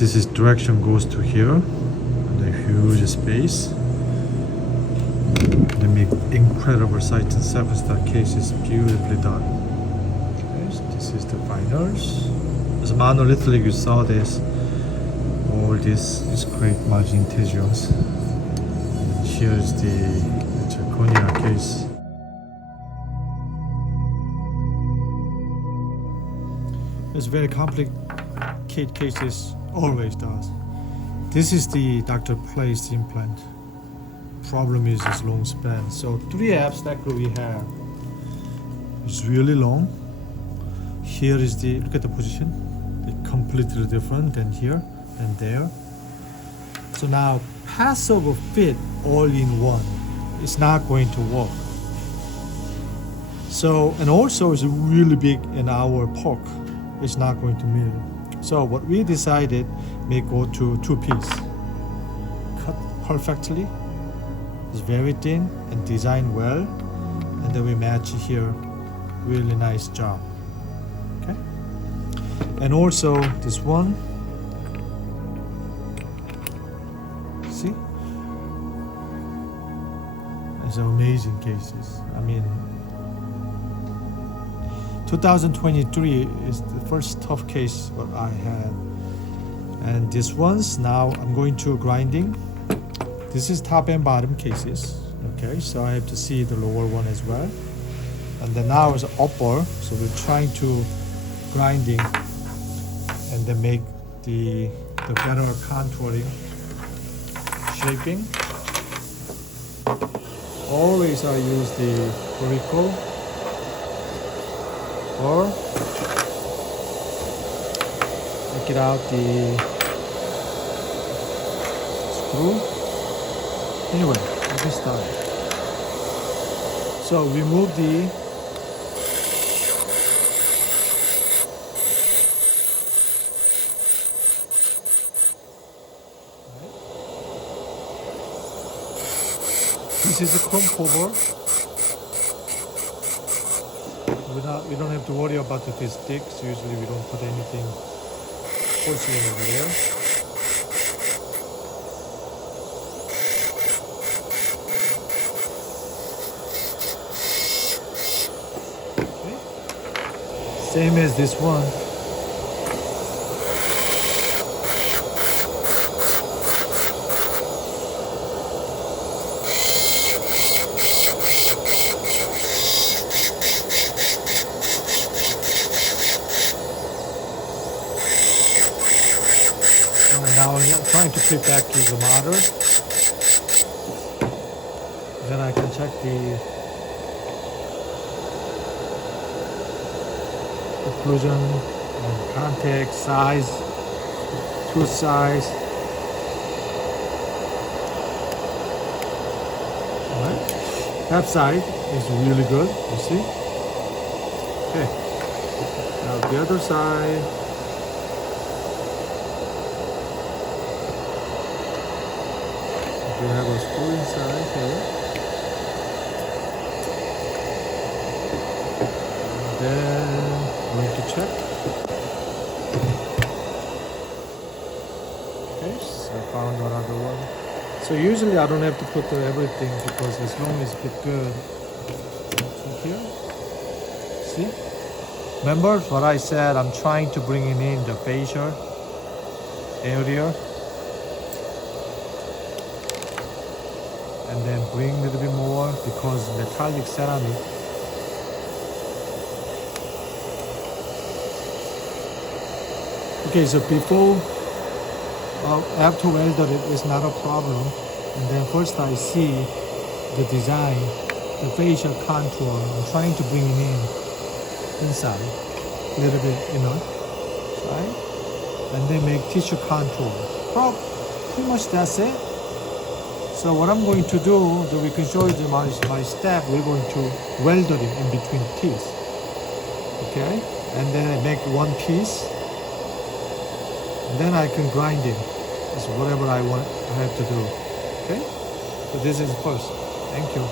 this is direction goes to here, and a huge space. They make incredible sights and 7-star cases, beautifully done. Okay, so this is the finals. As monolithic, you saw this. All this is great margin integers. And here's the zirconia case. It's very complicated cases, always does. This is the doctor placed implant. Problem is this long span. So 3 abstract we have is really long. Here is the, look at the position. It's completely different than here and there. So now passive fit all in one. It's not going to work. So, and also it's really big in our pork. It's not going to mill. So what we decided may go to 2-piece. Cut perfectly. It's very thin and designed well. And then we match here. Really nice job. Okay. And also this one. See? It's amazing cases. I mean, 2023 is the first tough case what I had. And this one's now I'm going to grinding. This is top and bottom cases. Okay, so I have to see the lower one as well. And then now is upper. So we're trying to grinding and then make the better contouring, shaping. Always I use the vertical or take it out the screw. Anyway, let me start. So remove the this is a chrome cover. We don't have to worry about these sticks. Usually we don't put anything porcelain over there. Okay. Same as this one. Now I'm trying to fit back to the motor. Then I can check the occlusion and contact size, tooth size. Alright, that side is really good, you see? Okay, now the other side. We have a screw inside here. And then going to check. Okay, so I found another one. So usually I don't have to put everything because as long as it fits good. So here, see? Remember what I said? I'm trying to bring in the facial area. And then bring a little bit more because metallic ceramic. Okay, so before, after welded it is not a problem. And then first I see the design, the facial contour. I'm trying to bring it in inside a little bit, right? And then make tissue contour. Pretty much that's it. So what I'm going to do, that we can show you my step, we're going to weld it in between teeth. Okay? And then I make one piece. And then I can grind it. It's whatever I have to do. Okay? So this is first. Thank you.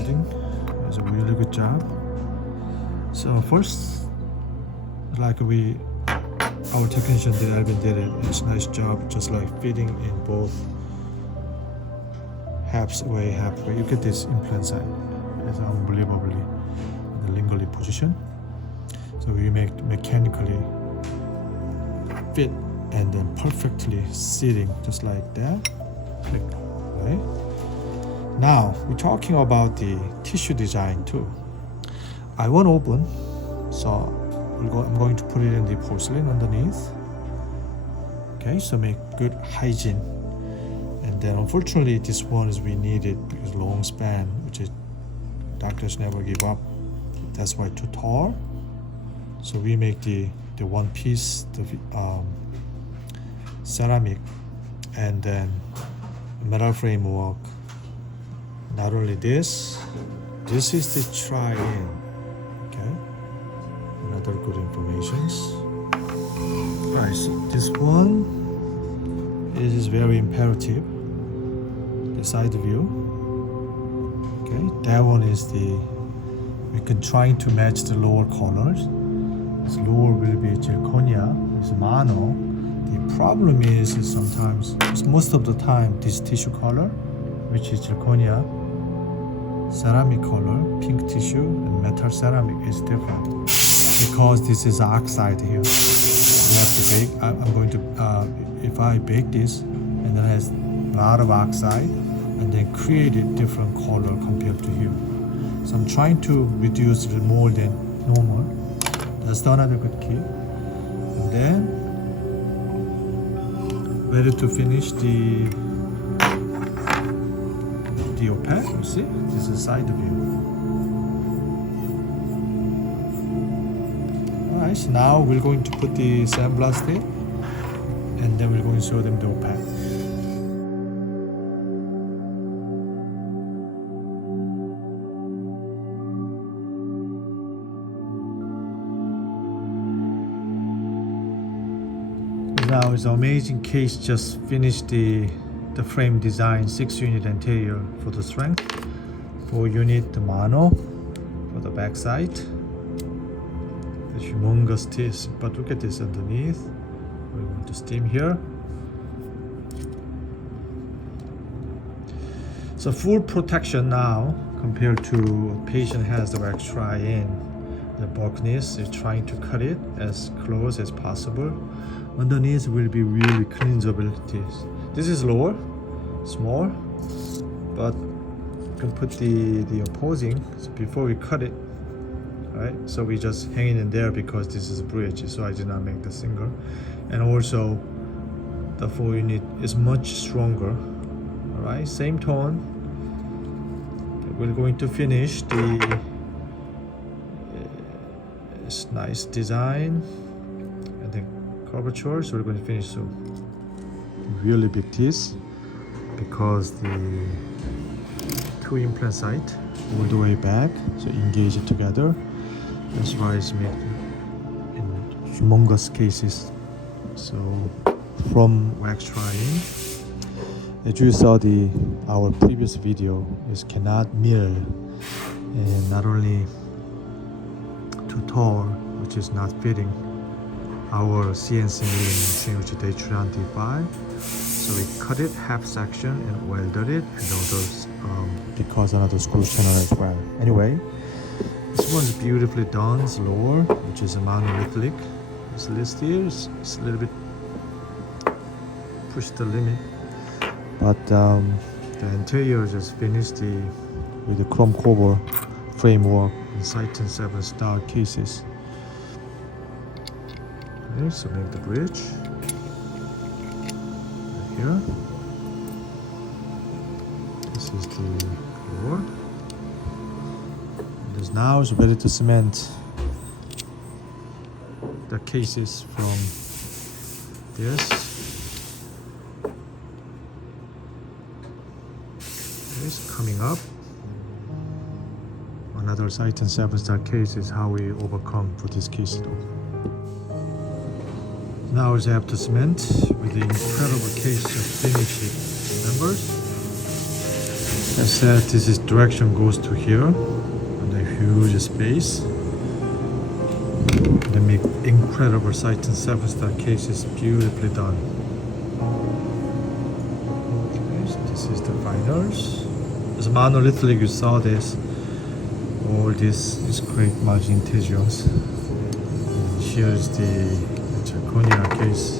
welding is a really good job. So first, like our technician did, Alvin did it. It's a nice job, just like fitting in both halfway. You get this implant side. It's unbelievably in the lingually position. So we make mechanically fit and then perfectly sitting just like that. Right? Now we're talking about the tissue design too. I want open, so I'm going to put it in the porcelain underneath. Okay, so make good hygiene. And then unfortunately this one is we need it because long span, which is doctors never give up. That's why too tall. So we make the one piece, the ceramic, and then metal framework. Not only this is the try-in. Okay, another good informations. Alright, so this one is very imperative. The side view. Okay, that one is we can try to match the lower colors. This lower will be zirconia, it's mono. The problem is sometimes, most of the time, this tissue color, which is zirconia, ceramic color, pink tissue, and metal ceramic is different because this is oxide here. We have to bake. I'm going to, if I bake this, and then it has a lot of oxide, and then create a different color compared to here. So I'm trying to reduce it more than normal. That's another good key. And then ready to finish the opaque. You see, this is side view. Alright, so now we're going to put the sandblast in, and then we're going to show them the opaque. Now it's an amazing case. Just finished the frame design, 6-unit interior for the strength, 4-unit mono for the back side. The humongous teeth, but look at this underneath. We're going to steam here. So full protection now compared to a patient has the wax try-in. The bulkiness is trying to cut it as close as possible. Underneath will be really cleansable teeth. This is lower, small, but you can put the opposing before we cut it. Right, so we just hang it in there because this is a bridge, so I did not make the single. And also the 4-unit is much stronger. All right, same tone. We're going to finish the nice design and then curvature, so we're going to finish soon. Really big teeth because the 2 implant site all the way back, so engage it together. That's why it's made in humongous cases. So from wax trying, as you saw our previous video, is cannot mill, and not only too tall, which is not fitting our CNC milling machine, which is the H325. So we cut it half section and welded it, and those because another screw channel as well. Anyway, this one's beautifully done. It's lower, which is a monolithic. This list here is a little bit pushed the limit, but the interior just finished with the chrome cover framework and Titan 7 style cases. Okay, so make the bridge right here. This is the floor. This now is ready to cement the cases from this. This coming up. Another Titan 7 star case is how we overcome for this case though. Now is after cement with the incredible case of finishing. Remember? I said this is direction goes to here, and a huge space. They make incredible 6 and 7 star cases, beautifully done. Okay, so this is the finals. As monolithically you saw this, all this is great margin integers. Here is the zirconia case.